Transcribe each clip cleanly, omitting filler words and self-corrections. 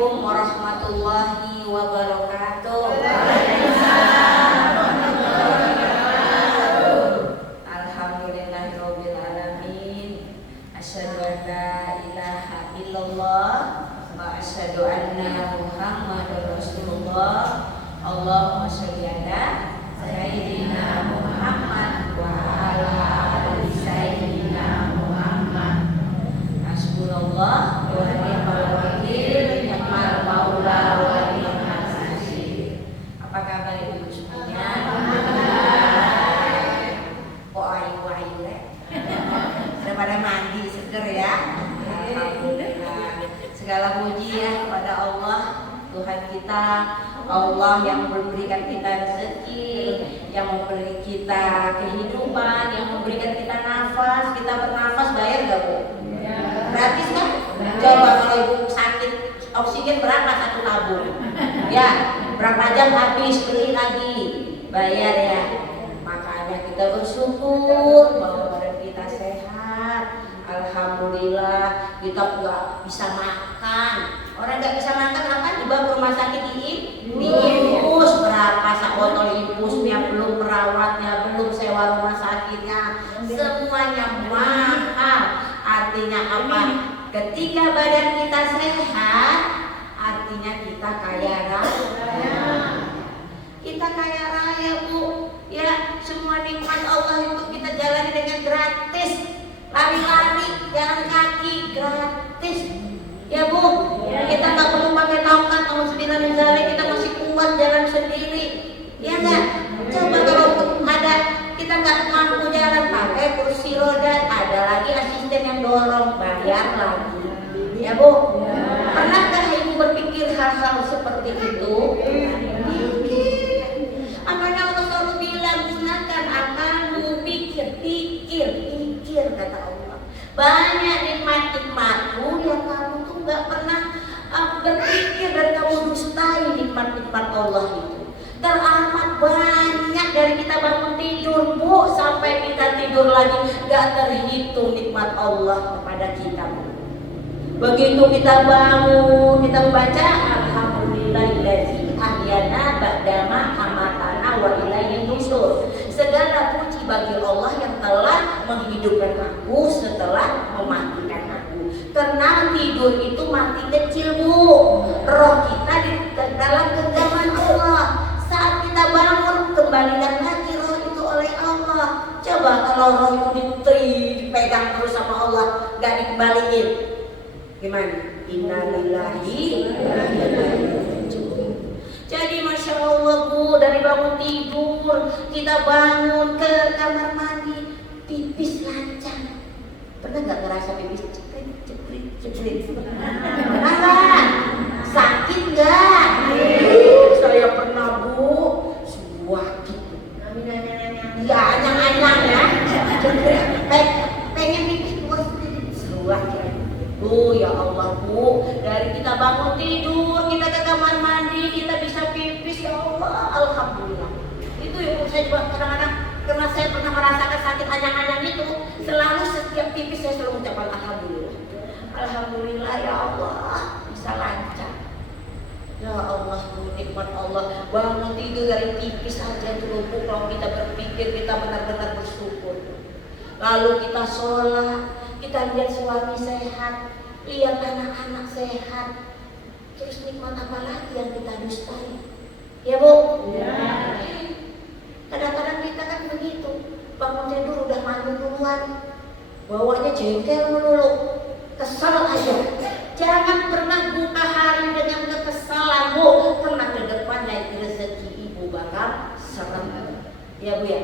Assalamualaikum warahmatullahi wabarakatuh. Alhamdulillahirabbil alamin. Asyhadu an la ilaha illallah wa asyhadu anna Muhammadar Rasulullah. Allahumma shalli ala sayyidina Muhammad wa ala ali sayyidina Muhammad. Hasbunallah wa ni'mal wakil, ni'mal maula wa ni'mal nasir. Apa kabar ibu semuanya? Oh ayu ya. Sudah pada mandi seger ya. Alhamdulillah. Segala puji ya kepada Allah Tuhan kita, Allah yang memberikan kita rezeki, yang memberi kita kehidupan, yang memberikan kita nafas. Kita bernafas bayar gak bu? Gratis kan? Coba kalau ibu sakit oksigen berapa satu tabung? Ya, berapa jam habis beli lagi? Bayar ya. Makanya kita bersyukur bahwa badan kita sehat. Alhamdulillah kita nggak bisa makan. Orang nggak bisa makan apa? Dibawa ke rumah sakit diinfus berapa sak botol infusnya, belum perawatnya, belum sewa rumah sakitnya, semuanya mahal. Artinya apa? Ketika badan kita sehat, artinya kita kaya raya. Kita kaya raya bu. Ya, semua nikmat Allah itu kita jalani dengan gratis. Lari-lari, jalan kaki gratis. Ya bu, kita nggak perlu pakai tongkat tahun 9 misalnya, kita masih kuat jalan sendiri. Ya nggak? Coba kalau ada kita nggak mampu jalan pakai kursi roda, ada lagi asisten yang dorong, bayar lagi. Ya bu, pernahkah ibu berpikir hal-hal seperti itu? Pikir. Makanya Allah selalu bilang gunakan akalmu, pikir kata Allah. Banyak nikmat-nikmatku yang kamu tuh nggak pernah berpikir dan kamu dustai nikmat-nikmat Allah itu. Teramat banyak dari kita bangun tidur bu sampai kita tidur lagi nggak terhitung nikmat Allah kepada kita bu. Begitu kita bangun kita membaca alhamdulillahillazi ahyana ba'dama amatana wa ilaihin nusyur. Segala puji bagi Allah yang telah menghidupkan aku setelah mematikan aku. Karena tidur itu mati kecil bu. Roh kita di dalam genggaman Allah. Saat kita bangun kembalikan lagi roh itu oleh Allah. Coba kalau roh itu dipegang terus sama Allah gak dikembaliin, gimana? Innalillahi wa inna ilaihi raji'un. Jadi masya Allah bu, dari bangun tidur kita bangun ke kamar mandi, pipis lancang. Pernah nggak ngerasa pipis ceprit? Pernah nggak? Sakit nggak? Saya pernah bu, sebuah gitu. Ya anyang-anyang ya. Pengen pipis keluar sebuah gitu. Bu ya Allah bu, dari kita bangun tidur kita ke kamar mandi kita bisa pipis ya Allah, alhamdulillah. Itu yang saya juga kadang-kadang karena saya pernah merasakan sakit anyang-anyang itu, selalu setiap pipis saya selalu mengucapkan alhamdulillah. Alhamdulillah ya Allah bisa lancar. Ya Allah bu, nikmat Allah. Bangun tidur dari pipis saja itu bu, kalau kita berpikir kita benar-benar bersyukur. Lalu kita sholat, kita lihat suami sehat, lihat anak-anak sehat, terus nikmat apa lagi yang kita dustai? Ya bu? Ya. Kadang-kadang kita kan begitu, bangun tidur udah mandi duluan, bawanya jengkel melulu, kesel aja. Jangan pernah buka hari dengan kekesalan bu, karena ke depan dari rezeki ibu bakal serem. Ya bu ya?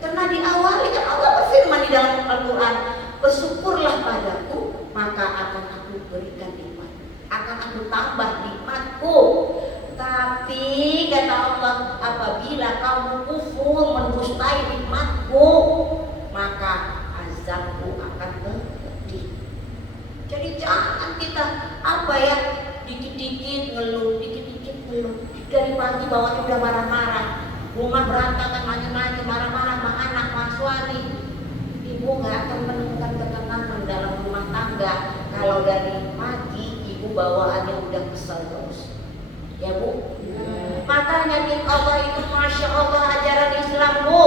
Karena diawali kan Allah berfirman di dalam Al-Quran, bersyukurlah padaku maka akan aku berikan nikmat, akan aku tambah nikmatku. Tapi kata Allah, apabila kamu kufur mendustai nikmatku, maka azabku akan pedih. Jadi jangan kita dikit-dikit ngeluh, dari pagi bawahnya udah marah-marah, rumah berantakan, manja-manja, marah-marah sama anak, sama suami. Ibu nggak akan menemukan ketenangan dalam rumah tangga kalau dari pagi ibu bawaannya udah kesal terus. Ya Bu, makanya bin Allah itu Masya Allah ajaran Islam Bu.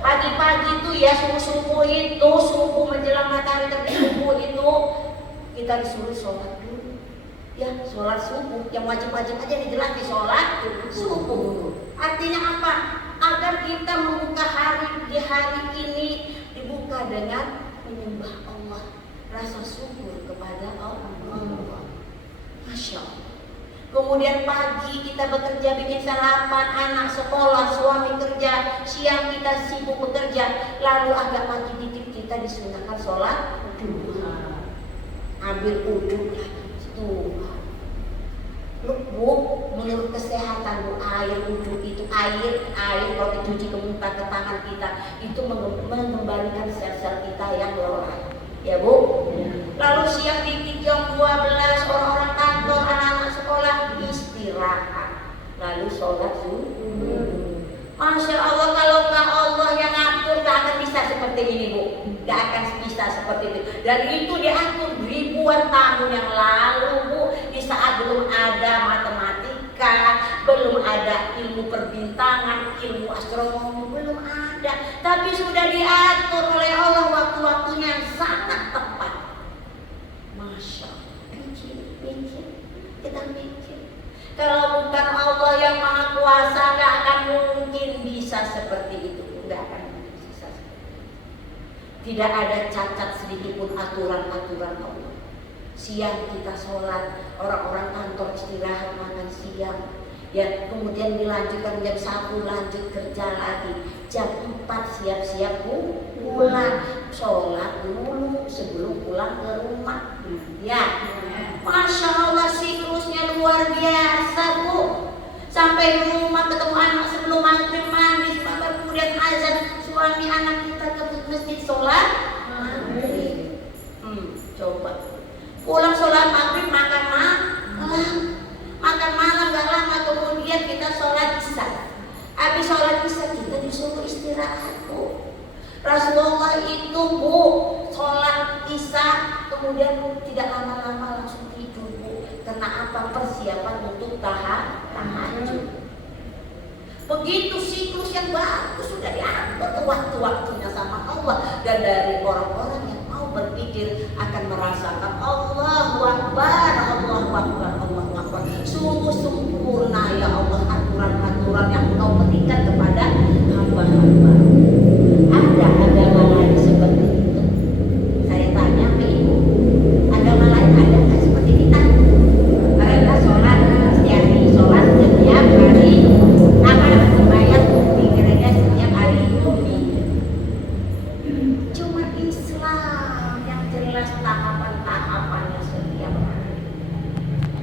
Pagi-pagi itu ya subuh-subuh itu, subuh menjelang matahari terbit subuh itu kita disuruh sholat dulu. Ya sholat subuh, yang wajib-wajib aja dijelas di sholat subuh. Artinya apa? Agar kita membuka hari di hari ini dibuka dengan menyembah Allah, rasa syukur kepada Allah. Masya Allah. Kemudian pagi kita bekerja bikin sarapan, anak sekolah, suami kerja, siang kita sibuk bekerja, lalu agak pagi dikit kita disunahkan sholat duha, ambil uduk duha. Bu, menurut kesehatan Bu, air uduk itu air kalau dicuci ke muka ke tangan kita itu mengembalikan sel-sel kita yang lelah. Ya Bu. Lalu siang dikit jam 12 orang-orang kantor, anak-anak sekolah istirahat. Lalu sholat zuhur. Masya Allah, kalau nggak Allah yang ngatur nggak akan bisa seperti ini Bu. Nggak akan bisa seperti itu. Dan itu diatur ribuan tahun yang lalu Bu. Di saat belum ada matematika, belum ada ilmu perbintangan, ilmu astronomi, belum ada. Tapi sudah diatur oleh Allah waktu-waktunya yang sangat tepat. Masya Allah, mikir, kita mikir. Kalau bukan Allah yang Maha Kuasa, nggak akan mungkin bisa seperti itu. Nggak akan mungkin bisa seperti itu. Tidak ada cacat sedikit pun aturan-aturan Allah. Siang kita sholat, orang-orang kantor istirahat makan siang. Ya, kemudian dilanjutkan jam 1 lanjut kerja lagi. Jam 4 siap-siap pulang. Sholat dulu sebelum pulang ke rumah. Ya, Masya Allah siklusnya luar biasa Bu. Sampai di rumah ketemu anak sebelum maghrib mandi, kemudian azan, suami anak kita ke masjid sholat maghrib. Coba pulang sholat maghrib makan malam gak lama, kemudian kita sholat isya. Habis sholat isya kita disuruh istirahat Bu. Rasulullah itu Bu sholat isya kemudian tidak lama-lama langsung tidur Bu. Karena apa? Persiapan untuk tahajud. Begitu siklus yang bagus sudah diatur waktu-waktunya sama Allah. Dan dari orang-orang yang mau berpikir akan merasakan Allahu Akbar, Allahu Akbar, Allahu Akbar. Sungguh sempurna ya Allah aturan-aturan yang Engkau berikan kepada hamba-hamba. Ada agama lain seperti itu? Saya tanya ke Ibu, agama lain ada nggak seperti kita? Mereka sholat setiap hari, apa sembahyang di gereja setiap hari Minggu. Cuma Islam yang jelas tahapan-tahapannya setiap hari.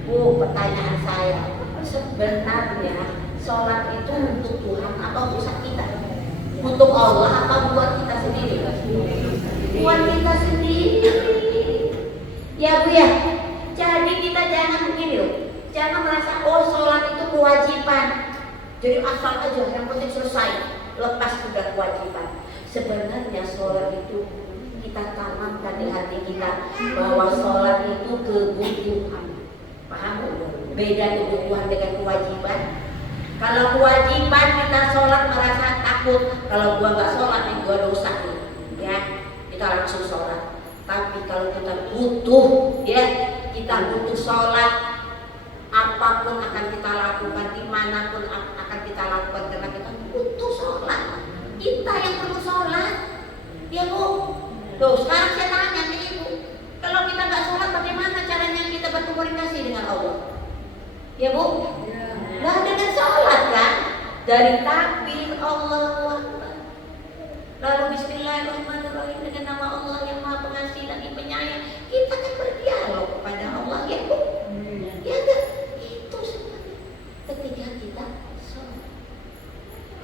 Bu, pertanyaan saya, sebenarnya sholat itu untuk Tuhan atau untuk kita? Untuk Allah apa buat kita sendiri? Buat kita sendiri. Ya Bu ya. Jadi kita jangan begini loh. Jangan merasa oh sholat itu kewajiban. Jadi asal aja yang penting selesai. Lepas sudah kewajiban. Sebenarnya sholat itu kita tanamkan di hati kita bahwa sholat itu kebutuhan. Paham Bu? Beda kebutuhan dengan kewajiban. Kalau kewajiban kita sholat merasa takut, kalau gua nggak sholat nih gua dosa nih, ya kita langsung sholat. Tapi kalau kita butuh, ya kita butuh sholat, apapun akan kita lakukan, dimanapun akan kita lakukan karena kita butuh sholat. Kita yang perlu sholat, ya Bu. Tuh sekarang saya tanya ke Ibu, kalau kita nggak sholat bagaimana caranya kita berkomunikasi dengan Allah? Ya Bu. Nah dengan sholat kan, dari takbir Allahu Akbar, lalu Bismillahirrahmanirrahim dengan nama Allah yang Maha Pengasih lagi Penyayang, kita kan berdialog kepada Allah ya Bu. Ya kan? Itu sebenarnya ketika kita sholat.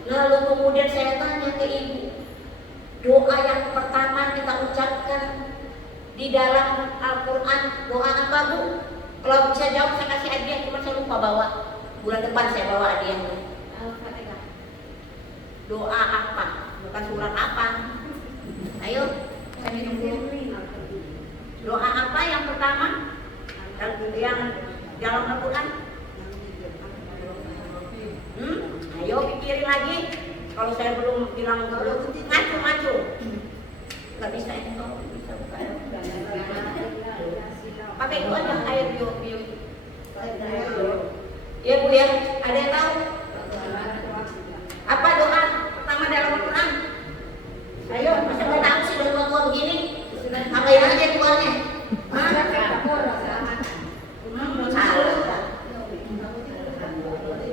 Lalu kemudian saya tanya ke Ibu, doa yang pertama kita ucapkan di dalam Al-Quran, doa apa Bu? Kalau bisa jawab saya kasih hadiah, cuma saya lupa bawa. Bulan depan saya bawa hadiahnya. Al-Fatihah. Doa apa? Bukan surat apa? Ayo, saya minum dulu. Doa apa yang pertama? yang dalam Al-Quran? Ayo pikirin lagi. Kalau saya belum bilang ngacu. Nggak bisa itu, bisa bukan. Pakai itu aja air bio. Ya Bu ya, ada yang tahu? Apa doa pertama dalam Al-Quran? Ayo, masa nggak tahu sih udah tua begini? Pakai aja tuanya.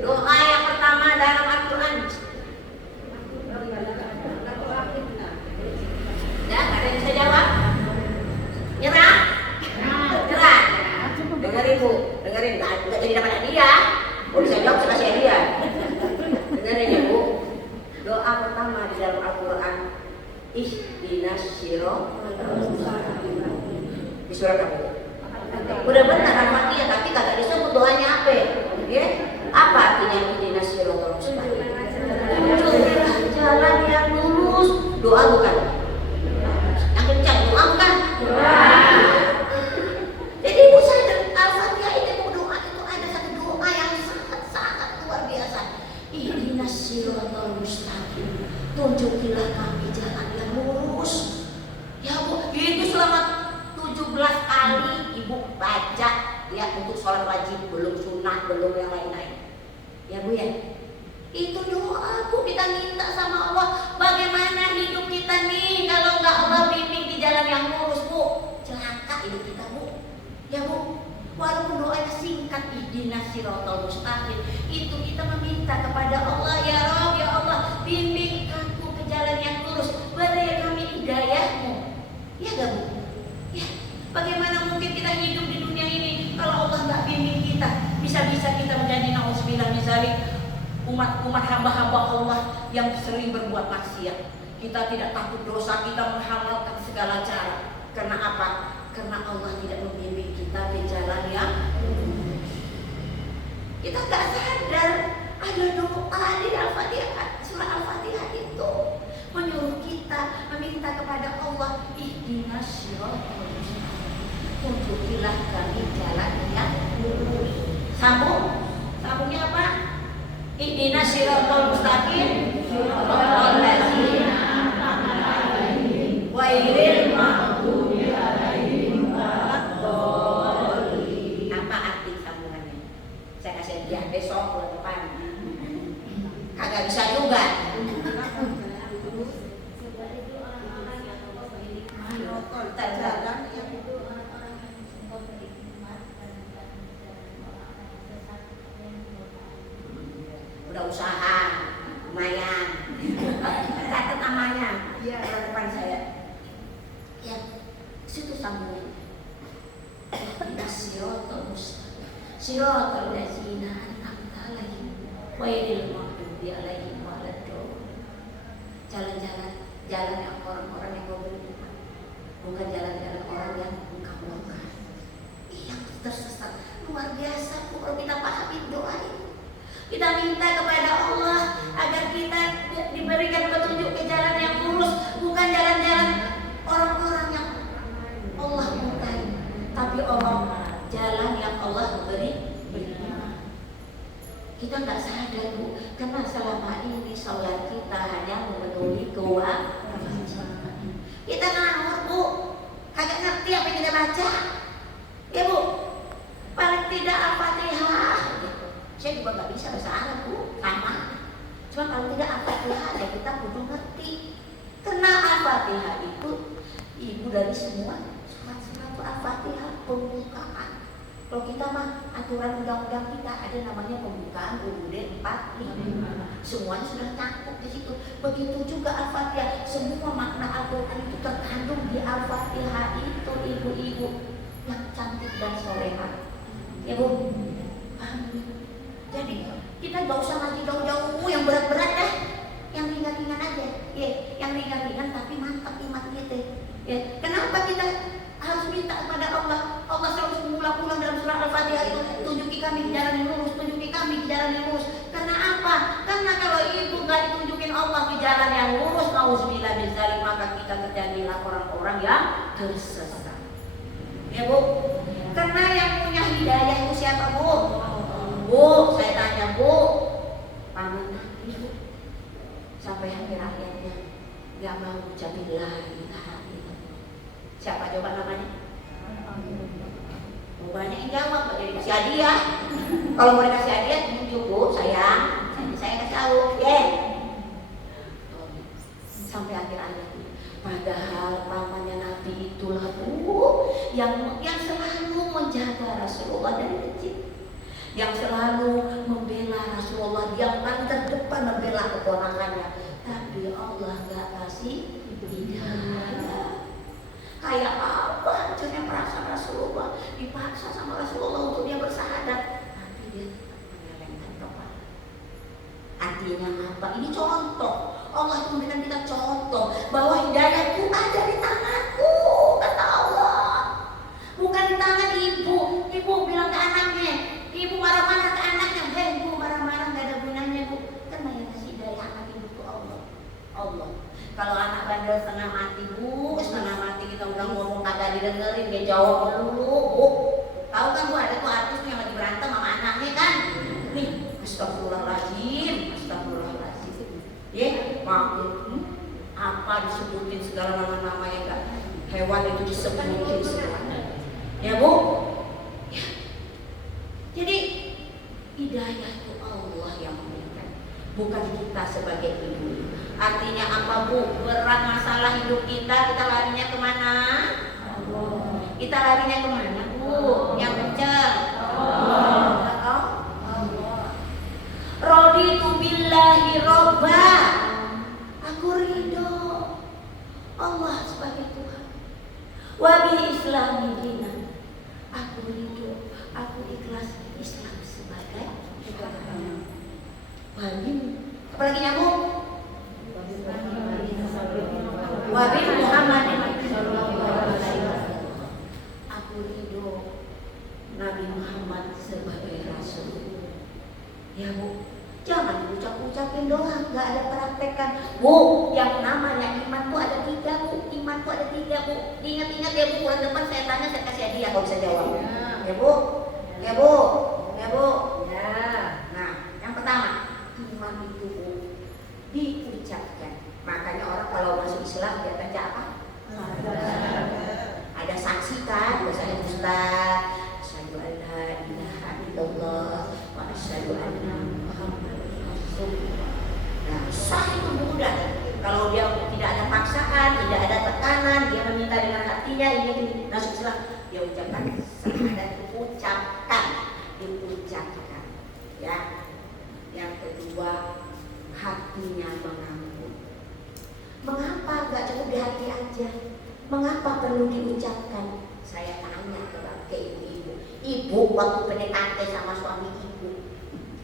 Doa yang pertama dalam Al-Quran. Ya, ada yang bisa jawab? Nyerah? Nyerah. Dengerin Bu, dengerin. Nggak jadi dapat hadiah. Kalau bisa jawab, saya kasih hadiah. Dengerin ya Bu. Doa pertama di dalam Al-Quran, ihdinas siratal mustaqim. Di surat apa? Udah benar Al-Fatihah, tapi kagak disebut doanya apa? Ya? Apa artinya ihdinas siratal mustaqim? Jalan yang lurus. Doa bukan? Yang kencang doa bukan? Jadi Ibu sadar Al-Fatihah ini doa itu ada satu doa yang sangat luar biasa. Ihdinas siratal mustaqim. Tunjukilah kami jalan yang lurus. Ya Bu, itu selama 17 kali Ibu baca ya untuk sholat wajib, belum sunnah, belum yang lain-lain. Ya Bu ya. Itu doa Bu, kita minta sama Allah. Bagaimana hidup kita nih kalau nggak Allah bimbing di jalan yang lurus Bu? Celaka hidup kita Bu. Ya Bu, walaupun doanya singkat, ihdinas siratal mustaqim, itu kita meminta kepada Allah, ya Rabb, ya Allah, bimbing aku ke jalan yang lurus, beri kami hidayahmu. Ya gak Bu? Ya, bagaimana mungkin kita hidup di dunia ini kalau Allah nggak bimbing kita? Bisa-bisa kita menjadi na'udzubillah min dzalik, umat hamba-hamba Allah yang sering berbuat maksiat. Kita tidak takut dosa, kita menghalalkan segala cara. Karena apa? Karena Allah tidak membimbing kita ke jalan yang kita nggak sadar ada doa di Al-Fatihah, surah Al-Fatihah itu menyuruh kita meminta kepada Allah, ihdinas siratal mustaqim, tunjukilah kami jalan yang lurus. Sambungnya apa? Ihdinas siratal mustaqim, siratal ladzina an'amta 'alaihim ghairil maghdubi 'alaihim waladdallin. Apa arti sambungannya? Saya kasih dia besok bulan depan. Kagak bisa juga. Udah usaha lumayan. Catat namanya. Iya, depan saya. Ya, situ sambungnya. Siratal mustaqim, siratal ladzina an'amta 'alaihim ghairil maghdubi 'alaihim waladdallin. Jalan yang orang-orang yang kau beriman, bukan jalan-jalan orang yang engkau murka, yang tersesat. Luar biasa Bu, kalau kita pahami doa ini. Kita minta kepada Allah agar kita diberikan petunjuk ke jalan yang lurus, bukan jalan-jalan orang-orang yang Allah murkai, tapi jalan yang Allah beri. Kita nggak sadar Bu, karena selama ini sholat kita hanya memenuhi kewajiban. Kita ngawur Bu, kagak ngerti apa yang kita baca. Ya Bu, paling tidak Al-Fatihah. Saya juga nggak bisa bahasa Arab Bu, sama. Cuma kalau tidak Al-Fatihah ya kita kudu ngerti. Karena Al-Fatihah itu ibu dari semua surat-surat Al-Fatihah, pembukaan. Kalau kita mah aturan undang-undang kita ada namanya pembukaan UUD 45. Semuanya sudah cakup di situ. Begitu juga Al-Fatihah, semua makna Al-Quran itu terkandung di Al-Fatihah itu, ibu-ibu yang cantik dan soleha. Ya Bu, paham? Jadi kita gak usah ngaji jauh-jauh yang berat-berat dah, yang ringan-ringan aja. Ya, yang ringan-ringan tapi mantap iman kita. Ya, kenapa kita harus minta kepada Allah? Allah selalu mengulang-ulang dalam surah Al-Fatihah itu, tunjuki kami jalan yang lurus, tunjuki kami jalan yang lurus. Karena apa? Karena kalau itu nggak ditunjukin Allah ke jalan yang lurus, nauzubillah min dzalik, maka kita terjadilah orang-orang yang tersesat. Ya Bu, Karena yang punya hidayah itu siapa, Bu? Bu, saya tanya, Bu. Paman Nabi, Bu. Sampai akhir hayatnya nggak mau ucapin la ilaha illallah. Siapa coba namanya? Banyak yang jawab, nggak jadi kasih hadiah. Kalau mau dikasih hadiah, tunjuk, Bu, sayang. Saya kasih tahu, sampai akhir hayat. Padahal pamannya Nabi itulah, Bu, yang selalu menjaga Rasulullah dari kecil, yang selalu membela Rasulullah, yang paling terdepan membela keponakannya. Tapi Allah nggak kasih hidayah. Kayak apa hancurnya perasaan Rasulullah, dipaksa sama Rasulullah untuk dia bersahadat, tapi dia tetap menyelengkan kepala. Artinya apa? Ini contoh. Allah itu memberikan kita contoh bahwa hidayah itu ada di tanganku, kata Allah. Bukan di tangan ibu. Ibu bilang ke anaknya, ibu marah-marah ke anaknya, ibu marah-marah gak ada gunanya, Bu. Karena yang kasih hidayah anak ibu itu Allah. Kalau anak bandel setengah mati, Bu, setengah mati kita udah ngomong kagak didengerin, dia jawab dulu, Bu. Tahu kan, Bu, ada tuh artis tuh yang lagi berantem sama anaknya kan? Nih, astagfirullahaladzim. Apa disebutin segala nama-nama yang enggak, hewan itu disebutin semuanya. Ya, Bu? Ya. Jadi hidayah itu Allah yang memberikan, bukan kita sebagai ibu. Artinya apa, Bu? Berat masalah hidup kita larinya kemana? Kita larinya kemana, Bu? Yang kencang. Raditu billahi robba. Aku ridho Allah sebagai Tuhan. Wa bi islami dinan. Aku ridho, aku ikhlas Islam sebagai Tuhan. Apalagi nyambung? Wa bi Muhammadin. Aku ridho Nabi Muhammad sebagai Rasul. Ya, Bu. Jangan diucap-ucapin doang, nggak ada praktekan. Bu, yang namanya iman tuh ada 3, Bu. Iman tuh ada 3, Bu. Ingat-ingat ya, Bu. Bulan depan saya tanya, saya kasih hadiah kalau bisa jawab. Ya, Bu. Ya, Bu. Ya, Bu. Ya. Nah, yang pertama, iman itu, Bu, diucapkan. Makanya orang kalau masuk Islam dia baca apa? Ada saksi kan, biasanya Ustaz, asyhadu an la ilaha illallah wa asyhadu anna nah, sah itu mudah. Kalau dia tidak ada paksaan, tidak ada tekanan, dia meminta dengan hatinya ini masuk Islam, dia ucapkan syahadat, diucapkan. Ya. Yang kedua, hatinya mengampun. Mengapa nggak cukup di hati aja? Mengapa perlu diucapkan? Saya tanya ke ibu-ibu. Ibu waktu PDKT sama suami ibu,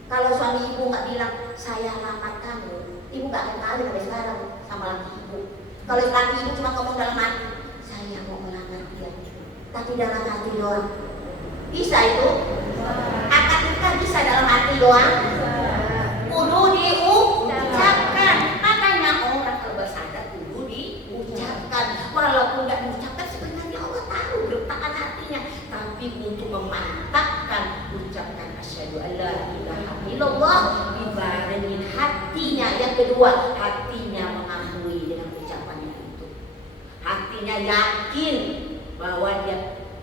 kalau suami ibu nggak bilang saya lamar kamu, ibu nggak akan kawin sampai sekarang sama laki ibu. Kalau laki ibu cuma ngomong dalam hati, saya mau melamar dia, tapi dalam hati doang. Bisa itu? Akad nikah bisa dalam hati doang? Kudu diucapkan. Makanya orang kalau bersyahadat kudu diucapkan. Walaupun nggak diucapkan, sebenarnya Allah tahu gertakan hatinya. Tapi untuk memantapkan, ucapkan asyhadu an la ilaha illallah, dibarengi hatinya. Yang kedua, hatinya mengakui dengan ucapannya itu. Hatinya yakin bahwa dia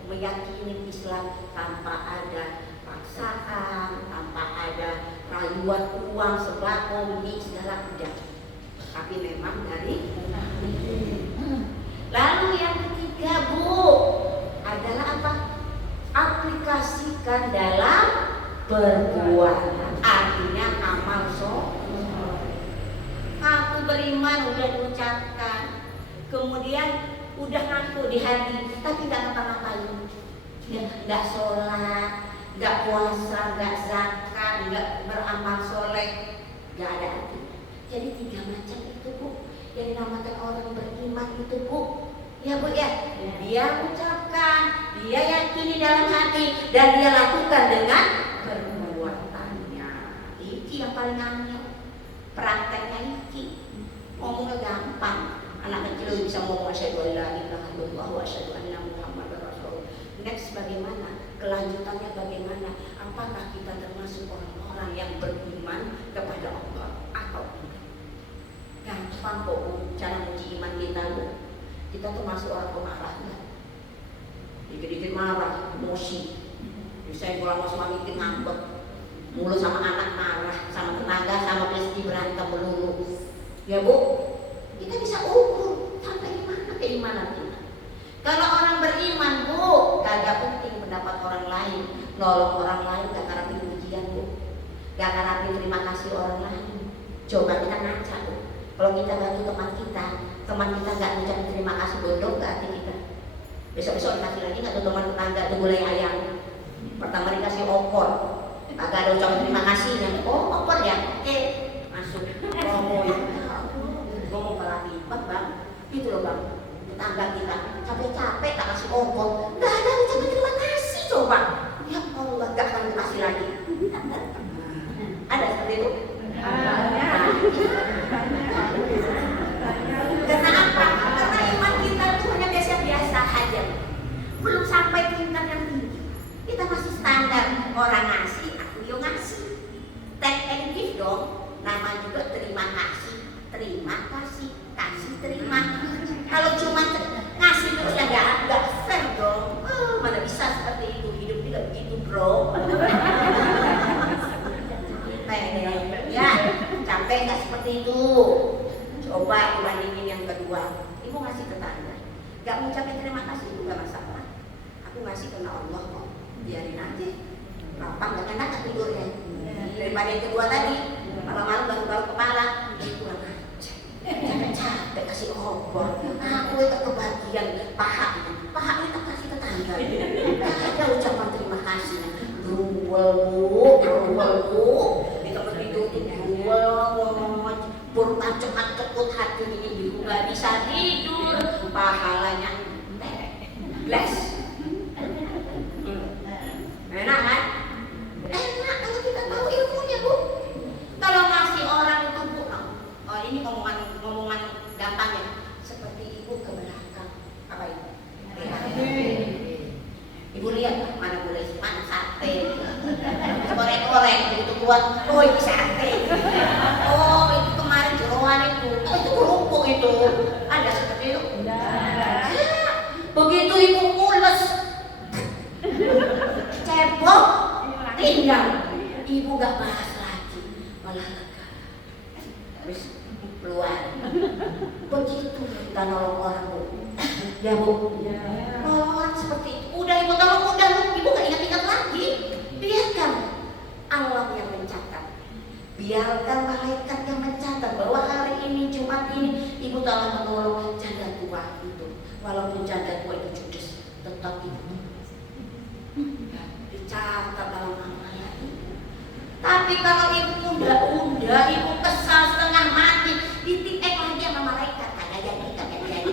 meyakini Islam tanpa ada paksaan, tanpa ada rayuan uang, sembako, mie, segala udah. Tapi memang dari lalu yang ketiga, Bu, adalah apa? Aplikasikan dalam perbuatan. Artinya amal soleh. Aku beriman udah diucapkan, kemudian udah ngaku di hati, tapi nggak ngapa-ngapain. Nggak sholat, nggak puasa, nggak zakat, nggak beramal soleh, nggak ada artinya. Jadi 3 macam itu, Bu, yang dinamakan orang beriman itu, Bu. Ya, Bu, ya. Dia ucapkan, dia yakini dalam hati, dan dia lakukan dengan perbuatannya. Iki yang paling angel. Prakteknya iki. Ngomongnya gampang. Anak kecil bisa ngomong asyhadu an la ilaha illallah wa asyhadu anna Muhammadar Rasulullah. Next bagaimana? kelanjutannya bagaimana? Apakah kita termasuk orang-orang yang beriman kepada Allah atau tidak? Gampang kok cara menguji iman kita, Bu. Kita termasuk orang pemarah ya? Dikit-dikit marah, emosi. Saya pulang sama suami dikit ngambek, mulut sama anak marah, sama tenaga, sama istri berantem melulu. Ya Bu, kita bisa ukur sampai gimana keimanan kita. Kalau orang beriman, Bu, kagak penting pendapat orang lain, nolong orang lain, gak karena ujian, Bu, gak karena terima kasih orang lain. Coba kita ngaca, Bu. Kalau kita bantu teman kita gak ngucapin terima kasih, bodoh gak hati kita. Besok-besok dikasih lagi gak tuh teman tetangga, tuh gulai ayam. Pertama dikasih opor, agak ada ucapan terima kasihnya. Oh, opor ya? Oke, masuk. Ngomong pala lipat, Bang. Gitu loh, Bang. Tetangga kita capek-capek tak kasih opor, nggak ada ucapan terima kasih, coba. Ya Allah, nggak akan dikasih lagi. Ada seperti itu? Karena apa? Karena iman kita itu hanya biasa-biasa aja, belum sampai tingkat yang tinggi. Kita masih standar, orang ngasih, aku yo ngasih. Take and give dong, nama juga terima kasih, kasih terima. Kalau cuma ngasih terus ya nggak fair dong. Mana bisa seperti itu, hidup tidak begitu, bro. Ya, capek nggak seperti itu. Coba dibandingin yang kedua, ibu ngasih tetangga, nggak ngucapin terima kasih itu nggak masalah. Aku ngasih karena Allah kok, biarin aja. Lapang nggak enak tidurnya. Daripada yang kedua tadi, malam-malam baru kepala, kurang aja. Capek kasih opor, aku itu kebagian paha itu kasih tetangga. Ada ucapan terima kasih. Ruwel bu, di tempat tidur ruwel, bertacuk-acukut hati ini nggak bisa tidur, pahalanya bless. Enak kan? Enak kalau kita tahu ilmunya, Bu. Kalau masih orang itu, Bu, oh ini ngomongan gampang ya, seperti ibu ke belakang, apa itu? Ibu lihat mana boleh mana sate, korek-korek begitu kuat, oh ini sate, oh itu kemarin jeroan itu, oh itu kerupuk itu, ada seperti itu? Begitu ibu mules, cebok, tinggal, ibu gak bahas lagi, malah lega, habis keluar. Begitu kita nolong orang, Bu. Ya, Bu. Nolong orang seperti itu. Udah ibu tolong, udah, Bu. Ibu gak ingat-ingat lagi. Biarkan Allah yang mencatat. Biarkan malaikat yang mencatat bahwa hari ini, Jumat ini, ibu telah menolong janda tua itu. Walaupun janda tua itu judes, tetap ibu dicatat dalam amalnya. Tapi kalau ibu udah, ibu kesal setengah mati, dititik lagi sama malaikat. Kagak jadi,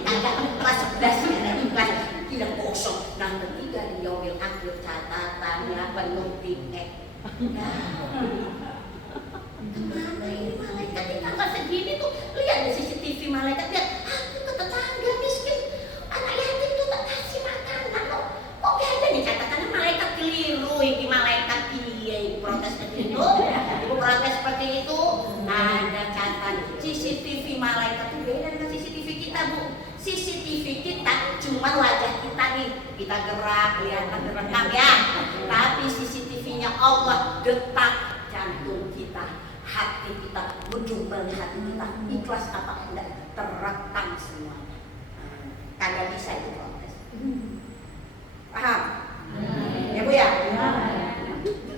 kagak ikhlas, 11 ikhlas, tidak kosong. Nah, ketiga di yaumil akhir catatannya penuh titik. Kemana ini malaikat di tanggal segini tuh? Lihat di CCTV malaikat, lihat. Aku ke tetangga miskin, anak yatim tuh tak kasih makanan. Kok gak ada nih catatannya? Malaikat keliru, ini malaikat iya, ibu protes seperti itu. Ibu protes seperti itu. Ada catatan CCTV malaikat itu beda dengan CCTV kita, Bu. CCTV kita cuma wajah kita nih, kita gerak, kelihatan terekam ya. Tapi CCTV-nya Allah, detak jantung kita, hati kita, berjumpa di hati kita, ikhlas apa enggak, terekam semuanya. Kagak bisa diprotes. Paham? Ya, Bu ya?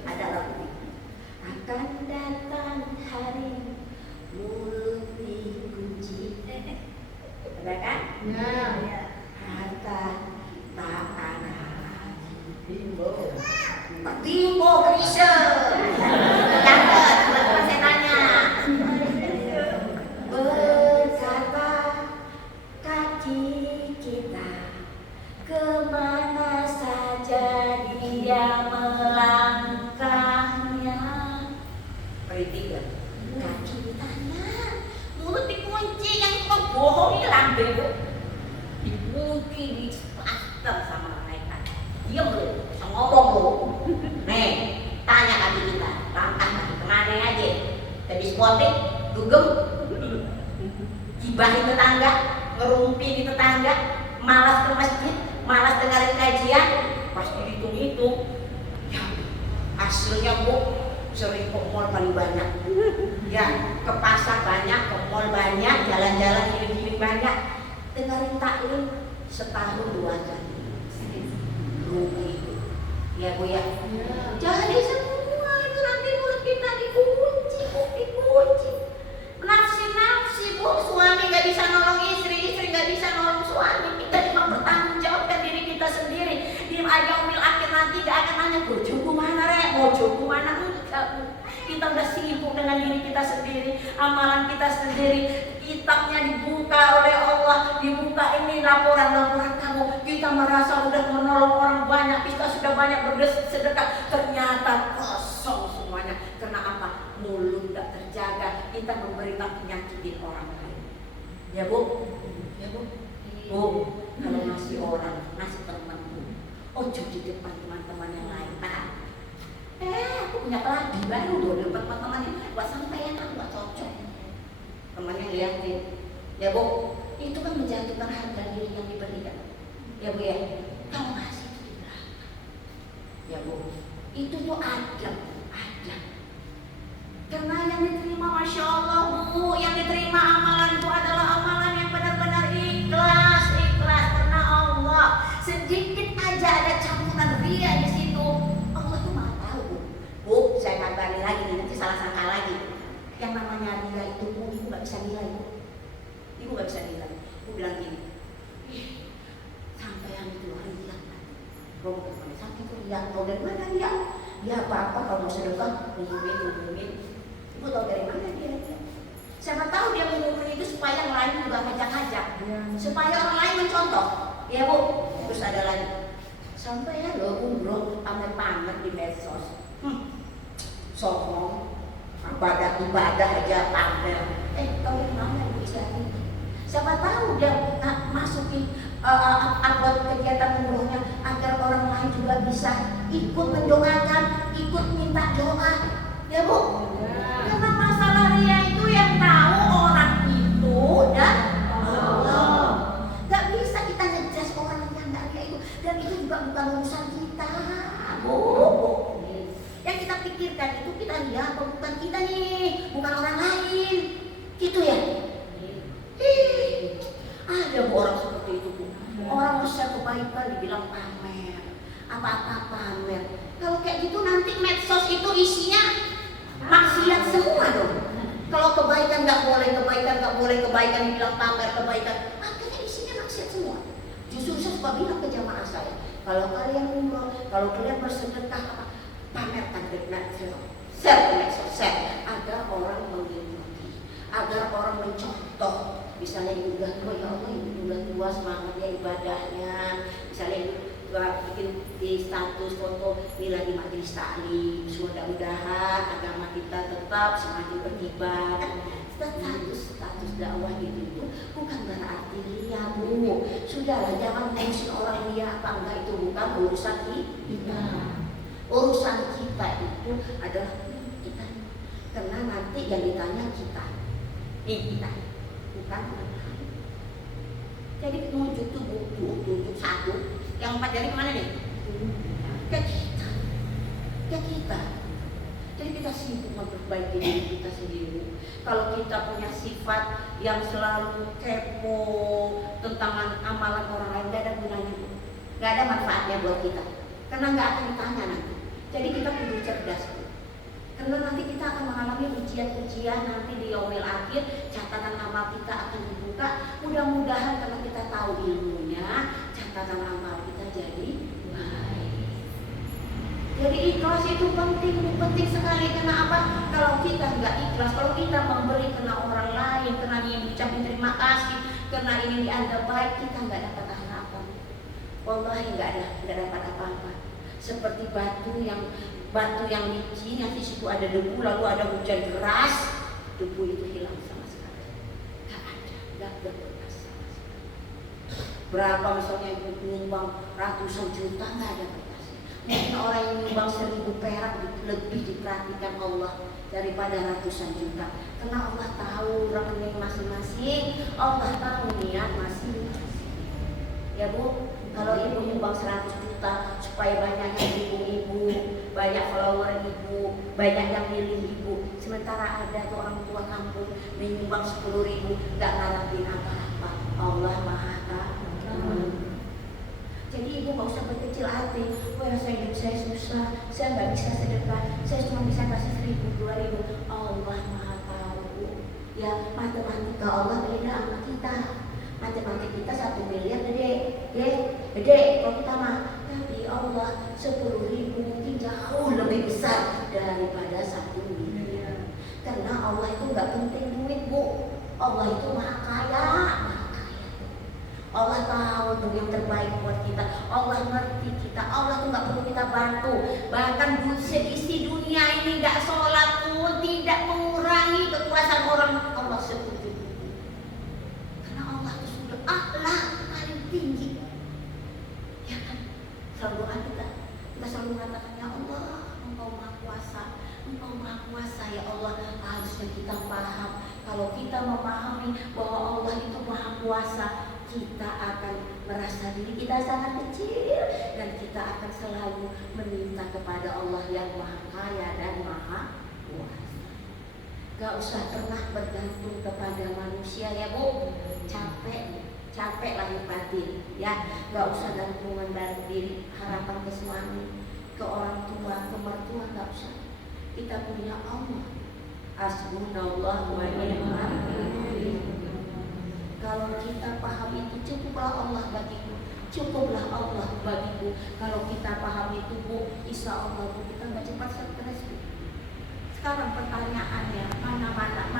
Ada lagu. Akan datang hari mulut dikunci. Ada kan? Harta tak ada lagi. Bimbo Grisha. Catat, teman-teman saya tanya. diskotik, dugem, gibahin tetangga, ngerumpi di tetangga, malas ke masjid, malas dengerin kajian, pasti dihitung-hitung. Ya, hasilnya Bu sering ke mall paling banyak. Ya, ke pasar banyak, ke mall banyak, jalan-jalan healing banyak. Dengerin taklim setahun 2 kali. Rugi. Ya Bu ya. Jadi semua itu nanti mulut kita dikunci. Nafsi Bu, suami nggak bisa nolong istri nggak bisa nolong suami. Kita cuma bertanggung jawabkan diri kita sendiri. Di yaumil akhir nanti nggak akan nanya bojoku mana bojoku mana, enggak. Kita udah sibuk dengan diri kita sendiri, amalan kita sendiri. Kitabnya dibuka oleh Allah, dibuka ini laporan kamu. Kita merasa udah menolong orang banyak, kita sudah banyak bersedekah, ternyata kosong semuanya. Karena apa? Mulut tidak terjaga, kita memberikan penyakit di orang lain. Ya Bu, kalau ngasih orang, ngasih teman Bu, ojo di depan teman-teman yang lain. Aku punya lagi baru loh di depan teman-teman yang buat sampean, aku gak cocok. Teman yang liatin, ya Bu, itu kan menjatuhkan harga diri yang diberikan. Ya Bu ya, kalau ngasih itu di belakang. Ya Bu, itu tuh ada. Karena yang diterima, Masya Allah Bu, yang diterima amalan itu adalah amalan yang benar-benar ikhlas karena Allah. Sedikit aja ada campuran ria di situ, Allah tuh maha tahu Bu. Saya kabarin lagi nih, nanti salah sangka lagi. Yang namanya ria itu Bu, ibu gak bisa nilai Bu. Ibu gak bisa nilai. Ibu bilang gini, sampai yang itu ria. Romo sampai itu ria, tahu dari mana ria? Ya apa-apa kalau mau sedekah, ngumumin. Ibu tahu dari mana dia? Siapa tahu dia ngumumin itu supaya yang lain juga ngajak-ngajak, supaya orang lain mencontoh. Ya Bu, terus ada lagi. Sampai ya lo umroh pamer-pamer di medsos. Sombong, ibadah aja pamer. Tahu dari mana Ibu Islami? Siapa tahu dia masukin upload kegiatan umrohnya agar orang lain juga bisa ikut mendoakan, ikut minta doa. Ya Bu, karena masalah ria itu yang tahu orang itu dan Allah. Gak bisa kita ngejudge orang yang gak ria itu, dan itu juga bukan urusan kita Bu. Yang kita pikirkan itu kita ria apa bukan kita nih, bukan orang lain. Gitu ya. Ada Bu orang seperti itu Bu. Orang besar kebaikan dibilang pamer, apa-apa pamer. Kalau kayak gitu nanti medsos itu isinya maksiat semua dong. Kalau kebaikan nggak boleh, kebaikan dibilang pamer kebaikan, akhirnya isinya maksiat semua. Justru saya suka bilang ke jamaah saya, kalau kalian umroh, kalau kalian bersedekah, pamerkan ke medsos, share agar orang mengikuti, agar orang mencontoh. Misalnya ibu udah tua, ya Allah ibu udah tua, semangat ya ibadahnya. Misalnya ibu bikin di status foto ini lagi majelis taklim, mudah-mudahan agama kita tetap semakin berkibar. Status dakwah gitu itu bukan berarti ria Bu. Sudahlah, jangan ngurusin orang ria apa enggak, itu bukan urusan kita. Urusan kita itu adalah kita. Karena nanti yang ditanya kita, kita bukan orang lain. Jadi tunjuk tuh tunjuk satu. Yang 4 jari kemana nih? Ke kita. Jadi kita sibuk memperbaiki diri kita sendiri. Kalau kita punya sifat yang selalu kepo tentang amalan orang lain, gak ada gunanya, gak ada manfaatnya buat kita. Karena gak akan ditanya nanti. Jadi kita perlu cerdas. Karena nanti kita akan mengalami ujian-ujian nanti di yaumil akhir, catatan amal kita akan dibuka. Mudah-mudahan karena kita tahu ilmunya, catatan amal kita jadi baik. Jadi ikhlas itu penting sekali. Karena apa? Kalau kita nggak ikhlas, kalau kita memberi karena orang lain, karena ingin ucapin terima kasih, karena ingin dianggap baik, kita nggak dapat harapan. Wallahi nggak dapat apa-apa. Seperti batu yang licin, yang di situ ada debu, lalu ada hujan deras, debu itu hilang sama sekali. Nggak berbekas sama sekali. Berapa misalnya ibu nyumbang ratusan juta, nggak ada berkasnya. Mungkin orang yang nyumbang 1000 perak lebih diperhatikan Allah daripada ratusan juta. Karena Allah tahu rekening masing-masing, Allah tahu niat masing-masing. Ya Bu, kalau ibu nyumbang 100 juta supaya banyak yang ibu-ibu, banyak follower ibu, banyak yang milih ibu. Sementara ada tuh orang tua kampung menyumbang 10.000, gak ngarepin apa-apa. Allah Maha Tahu. Jadi ibu gak usah berkecil hati. Wah, rasa hidup saya susah, saya gak bisa sedekah, saya cuma bisa kasih 1.000, 2.000. Allah Maha Tahu. Ya, matematika Allah beda sama kita. Matematika kita 1 miliar gede, gede kalau kita mah. Tapi Allah 10.000 mungkin jauh lebih besar daripada 1 miliar. Karena Allah itu gak penting duit Bu. Allah itu maha kaya. Allah tahu tuh yang terbaik buat kita. Allah ngerti kita. Allah tuh gak perlu kita bantu. Bahkan seisi dunia ini gak sholat pun tidak mengurangi kekuasaan orang. Allah setuju. Karena Allah itu sudah a'la, paling tinggi. Ya kan? Selalu doa kita selalu mengatakan, ya Allah, Engkau Maha Kuasa, Engkau Maha Kuasa. Ya Allah, harusnya kita paham. Kalau kita memahami bahwa Allah itu Maha Kuasa, kita akan merasa diri kita sangat kecil dan kita akan selalu meminta kepada Allah yang Maha Kaya dan Maha Kuasa. Gak usah pernah bergantung kepada manusia ya Bu. Capek lahir batin ya. Gak usah gantungan dari diri, harapan ke suami, ke orang tua, ke mertua, gak usah. Kita punya Allah. Hasbunallahu wa ni'mal wakil. Kalau kita paham itu, cukuplah Allah bagiku, cukuplah Allah bagiku. Kalau kita paham itu Bu, insya Allah Bu, kita gak cepat stres. Sekarang pertanyaannya, mana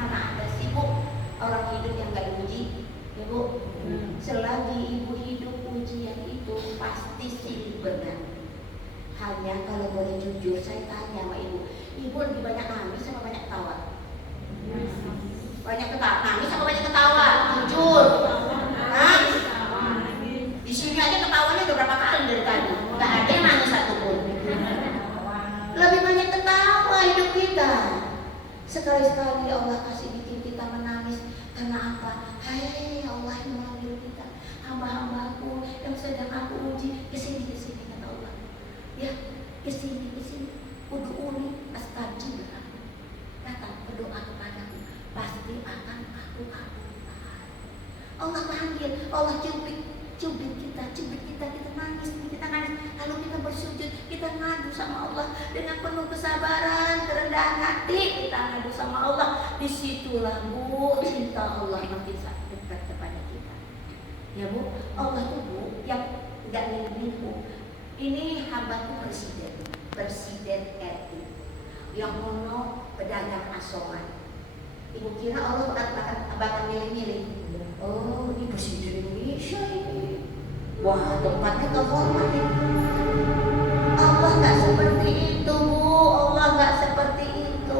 ada sih Bu orang hidup yang gak diuji? Ya Bu, selagi ibu hidup ujian itu pasti silih berat. Hanya kalau boleh jujur, saya tanya sama ibu lebih banyak nangis sama banyak ketawa? Banyak ketawa, nangis sama banyak ketawa? Jujur. Hah? Di sini aja ketawanya udah berapa kali dari tadi? Gak ada yang nangis satupun. Lebih banyak ketawa hidup kita. Sekali-sekali Allah kasih bikin kita menangis. Karena apa? Hai Allah yang memanggil kita, hamba-hambaku yang sedang aku uji, kesini kata Allah. Ya, kesini. Ud'uni astajib lakum. Datang berdoa kepadaku, pasti akan aku kabulkan. Allah panggil, Allah cubit kita nangis. Lalu kita bersujud, kita ngadu sama Allah dengan penuh kesabaran, kerendahan hati, kita ngadu sama Allah. Disitulah Bu, cinta Allah makin dekat kepada kita. Ya Bu, Allah tuh Bu yang nggak milih Bu. Ini hambaku presiden RI yang mono pedagang asongan. Ibu kira Allah bakal milih-milih. Oh, ini presiden Indonesia ini. Wah, tempatnya terhormat ini. Allah nggak seperti itu Bu, Allah nggak seperti itu.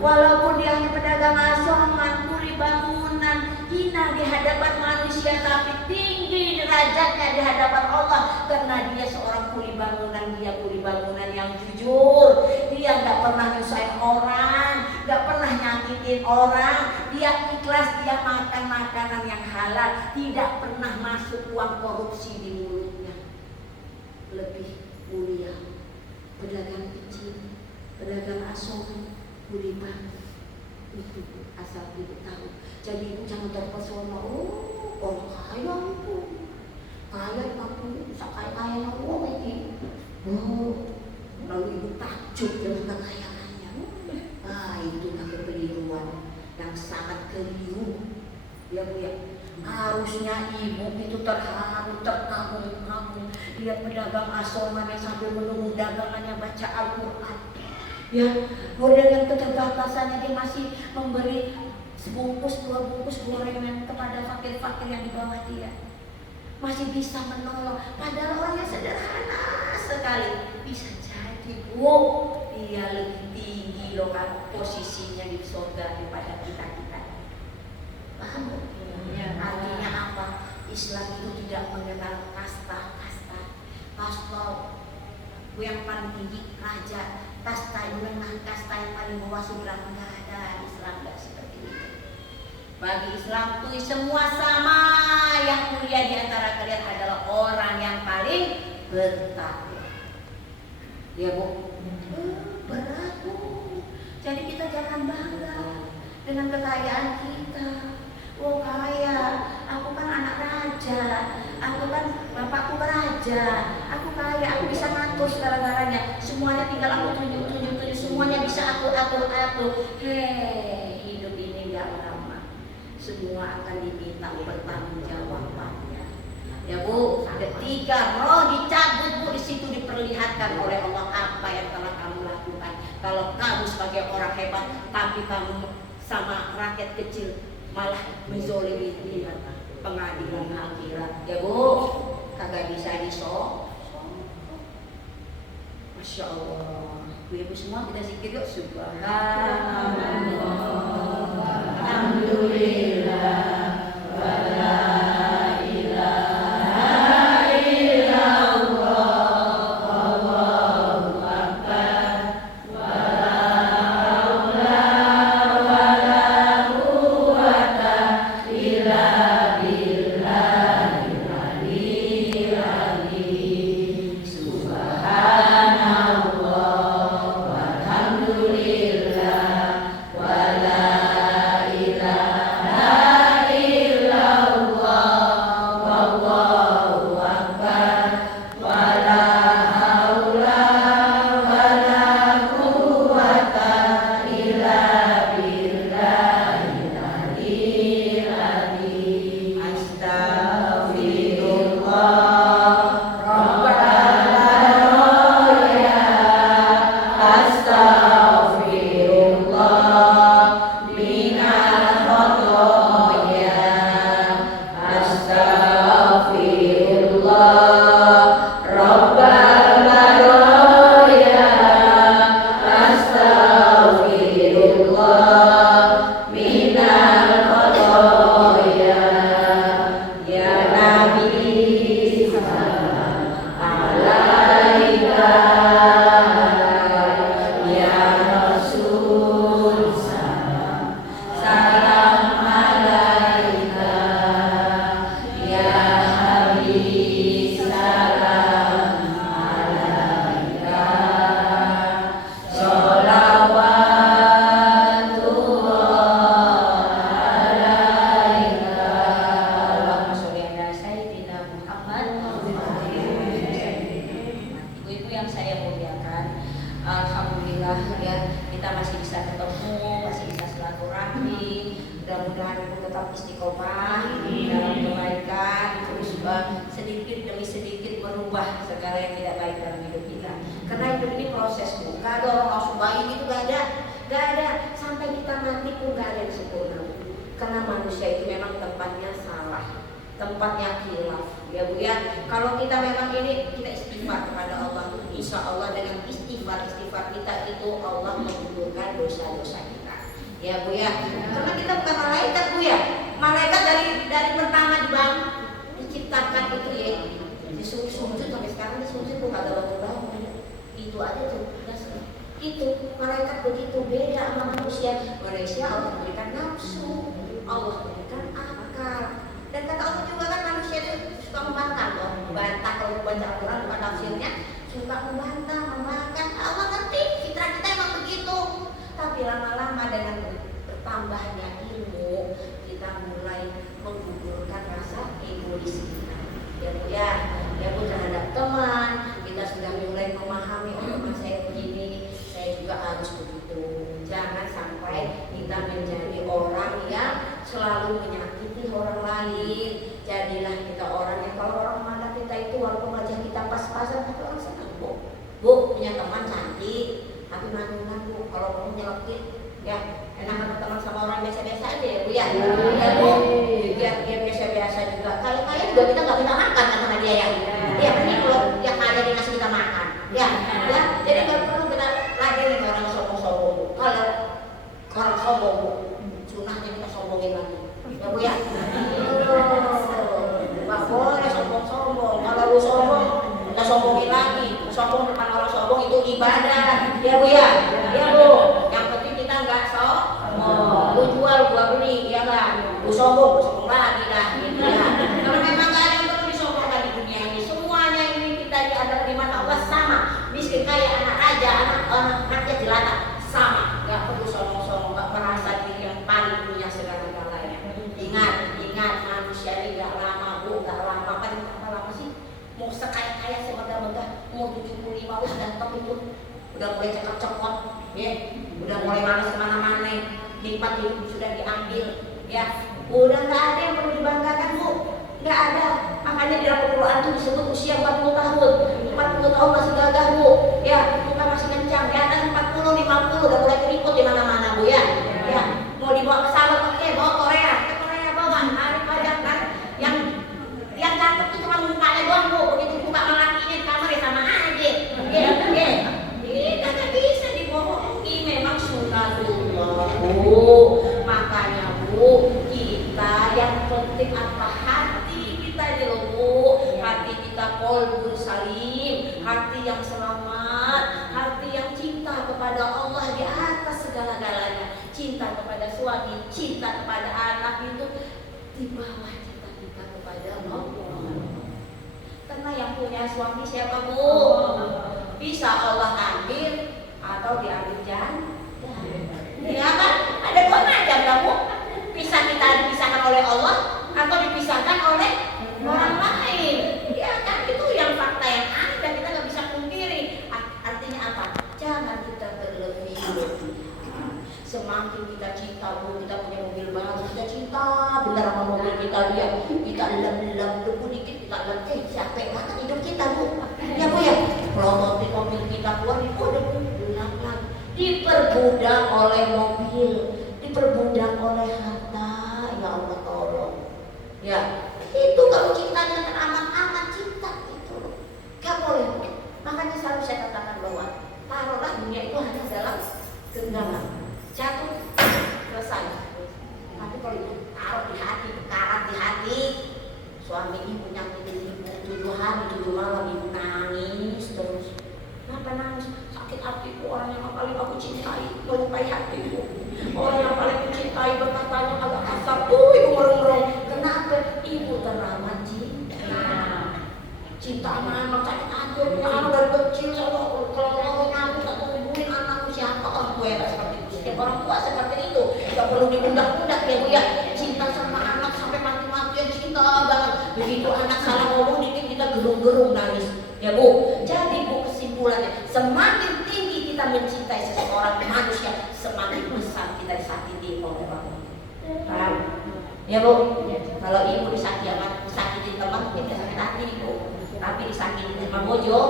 Walaupun dia hanya pedagang asongan, kuli bangunan, hina di hadapan manusia, tapi tinggi derajatnya di hadapan Allah. Karena dia seorang kuli bangunan, dia kuli bangunan yang jujur. Dia gak pernah nyusahin orang, gak pernah nyakitin orang. Dia ikhlas, dia makan makanan yang halal, tidak pernah masuk uang korupsi di mulutnya. Lebih mulia pedagang kecil, pedagang asongan, kuli bangunan. Itu asal ibu tahu. Jadi ibu jangan terpesona. Oh, orang kaya itu, kaya kamu bisa kaya uang ini. Oh, lalu ibu takjub dengan kekayaannya. Itulah kekeliruan yang sangat keliru. Ya Bu ya. Harusnya ibu itu terharu, terkagum-kagum lihat pedagang asongan yang sambil menunggu dagangannya baca Al-Quran. Ya, dengan keterbatasannya dia masih memberi sebungkus, 2 bungkus gorengan kepada fakir-fakir yang di bawah dia. Masih bisa menolong, padahal orangnya sederhana sekali. Bisa jadi Bu, dia lebih tinggi loh kan posisinya di surga daripada kita-kita. Paham Bu? Ya. Artinya apa? Islam itu tidak mengenal kasta. Bu yang paling tinggi raja, kasta yang menang, kasta yang paling bawah seberang, nggak ada. Islam nggak seperti itu. Bagi Islam tuh semua sama. Yang mulia di antara kalian adalah orang yang paling bertakwa. Ya Bu, berat Bu. Jadi kita jangan bangga dengan kekayaan kita. Oh kaya, aku kan anak raja, aku kan bapakku raja, aku kaya, aku bisa ngatur segala-galanya. Semuanya tinggal aku tunjuk, semuanya bisa aku atur. Hei, hidup ini gak lama. Semua akan diminta pertanggungjawabannya. Ya Bu, ketika roh dicabut Bu, di situ diperlihatkan oleh Allah apa yang telah kamu lakukan. Kalau kamu sebagai orang hebat, tapi kamu sama rakyat kecil malah menzolimi dia, pengadilan akhirat. Ya Bu, kagak bisa Masya Allah. Bu semua kita zikir yuk. Subhanallah, alhamdulillah, wala ilaha illallah, Allahu akbar, wala haula wala quwwata illa billahil aliyyil azim. Subhanallah, walhamdulillah, wala tempatnya khilaf. Ya Bu ya, kalau kita memang ini kita istighfar kepada Allah, insya Allah dengan istighfar kita itu Allah menggugurkan dosa-dosa kita. Ya Bu ya, karena kita bukan malaikat Bu ya. Malaikat dari pertama diciptakan itu ya, disuruh sujud sampai sekarang disujud tuh kagak bangun. Itu aja tuh. Itu malaikat begitu beda sama manusia. Manusia Allah berikan nafsu, Allah berikan akal. Dan kata Allah juga kan manusia itu suka membantah loh. Membantah kalau baca Al-Quran bukan tafsirnya, suka membantah, memakan. Allah ngerti fitrah kita emang begitu. Tapi lama-lama dengan bertambahnya ilmu, kita mulai menggugurkan rasa egois kita. Ya Bu ya Bu terhadap teman, kita sudah mulai memahami teman saya begini, saya juga harus begitu. Jangan sampai kita menjadi orang yang selalu menyakiti orang lain. Jadilah kita orang yang kalau orang memandang kita itu walaupun wajah kita pas-pasan tapi orang senang Bu punya teman cantik tapi mandunan Bu. Kalau kamu nyelekit ya enakan teman sama orang biasa-biasa aja ya Bu ya. Ya Bu biar dia biasa-biasa juga. Kalau kaya juga kita nggak minta makan kan sama dia ya. Ya ini kalau yang kaya dia ngasih kita makan ya. Jadi nggak perlu kita lagi nih orang sombong-sombong Bu. Kalau orang sombong Bu, sunahnya kita sombongin lagi ya Bu ya. Nggak boleh sombong-sombong. Kalau lu sombong kita sombongin lagi. Sombong depan orang udah mulai cekot-cekot, ya, udah mulai malas kemana-mana, nikmat hidup sudah diambil, ya, udah nggak ada yang perlu dibanggakan bu, nggak ada. Makanya di dalam Al-Quran itu disebut usia 40 tahun, 40 tahun masih gagah bu, ya, kita masih kencang, di atas 40, 50 udah mulai keriput di mana-mana bu ya, ya, mau dibawa ke sana, oke, bawa ke Korea bawa, ada kan, yang cakep itu cuma mukanya doang bu, begitu dibuka sama lakinya di kamar ya sama aja, ya, ini kagak bisa dibohongi, memang sunatullah bu. Makanya bu, kita yang penting apa hati kita aja loh bu, hati kita qalbun salim, hati yang selamat, hati yang cinta kepada Allah di atas segala-galanya, cinta kepada suami, cinta kepada anak itu di bawah cinta kita kepada Allah. Karena yang punya suami siapa bu? Bisa Allah ambil atau diambil jangan. Ya kan? Ada dua macam kamu. Bisa kita dipisahkan oleh Allah atau dipisahkan oleh orang lain. Ya kan itu yang fakta yang ada, kita nggak bisa pungkiri. Artinya apa? Jangan kita berlebih. Semakin kita cinta, bu, kita punya mobil baru, kita cinta benar sama mobil kita, dia kita lem debu dikit kita lem, capek banget hidup kita bu. Ya bu ya, kalau mobil kita keluar itu debu lem, diperbudak oleh mobil, diperbudak oleh harta. Ya Allah tolong. Ya, itu kalau cintanya aman-aman cinta itu, gak boleh. Makanya selalu saya katakan bahwa taruhlah dunia itu hanya dalam genggaman, jatuh selesai. Tapi kalau itu taruh di hati, karat di hati, suami ibu nyakitin ibu 7 hari 7 malam ibu nangis terus. Kenapa nangis? Sakit hatiku, orang yang paling aku cintai melukai hatiku. Orang yang paling mencintai berkatanya agak kasar, ibu merung-merung. Kenapa? Ibu teramat cinta. Cinta anak-anak sakit hati, anak dari kecil kalau nyambut atau hubungin anakku siapa orang tua yang seperti itu. Setiap orang tua seperti itu, tidak perlu diundak-undak ya bu ya. Cinta sama anak sampai mati-matian cinta banget. Begitu anak salah ngomong dikit kita gerung-gerung nangis. Ya bu, jadi bu kesimpulannya semakin tinggi kita mencintai seseorang manusia, semakin besar kita disakiti oleh orang. Paham? Ya bu, kalau ibu disakiti teman kita sakit hati ibu, tapi disakiti sama bojo,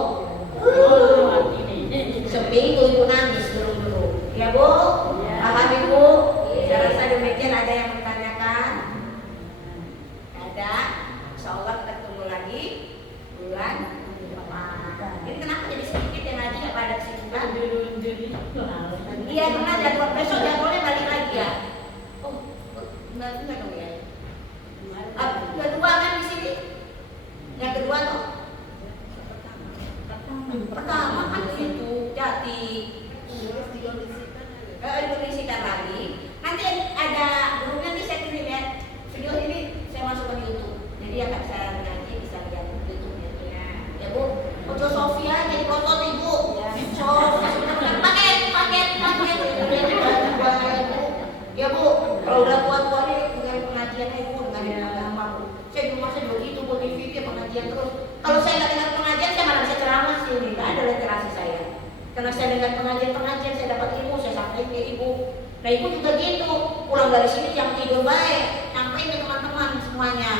seminggu ibu nangis gerung-gerung. Ya bu, paham ibu? Saya rasa demikian. Ada yang bertanyakan? Ada? Insya Allah kita tunggu lagi bulan. Ini kenapa jadi sedikit yang ngaji nggak pada kesibukan? Iya karena jadwal besok jadwalnya balik lagi ya. Oh, enggak dong ya. Kedua kan di sini. Yang kedua tuh. Pertama kan itu Jati. Dikondisikan lagi. Nanti ada grupnya nanti saya kirim ya. Video ini saya masukkan di YouTube. Jadi yang nggak bisa ngaji bisa lihat YouTube-nya. Ya bu. Foto Sofia jadi foto ibu. So, paket. Ya bu, kalau udah tua-tua nih dengan pengajian ibu dengan agama bu. Saya dulu masa begitu bu di pengajian terus. Kalau saya nggak dengar pengajian saya malah bisa ceramah sih ini. Nggak ada literasi saya. Karena saya dengar pengajian saya dapat ilmu, saya sampaikan ke ibu. Nah ibu juga gitu, pulang dari sini jam tidur baik, sampaikan ke teman-teman semuanya.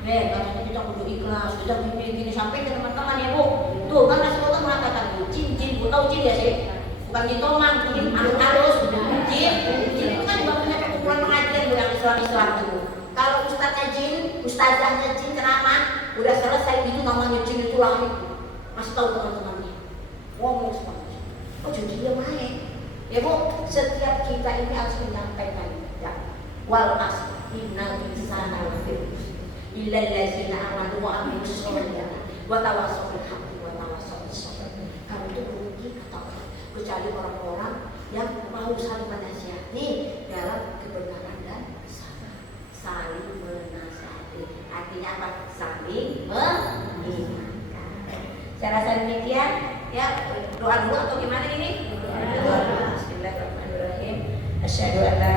Katanya kita kudu ikhlas, kita gini sampai ke teman-teman ya bu. Tuh kan Rasulullah mengatakan jin, bu tahu jin ya sih? Bukan jin tomang, jin halus, jin itu kan juga punya perkumpulan pengajian bu yang Islam tuh. Kalau ustazahnya jin ceramah, udah selesai itu namanya jin itu lahir. Masih tahu teman-temannya, ngomong semuanya. Oh jadi dia main. Ya bu, setiap kita ini harus menyampaikan ya. Wal asr innal insana lafi illal ladzina amanu wa amilus sholihati wa tawassaw bil haqqi wa tawassaw bis sabr. Kamu itu rugi kata orang, kecuali orang-orang yang mau saling menasihati dalam kebenaran dan kesabaran. Saling menasihati. Artinya apa? Saling mengingatkan. Saya rasa demikian ya. Doa dulu atau gimana ini? Doa. Bismillahirrahmanirrahim. Asyhadu an la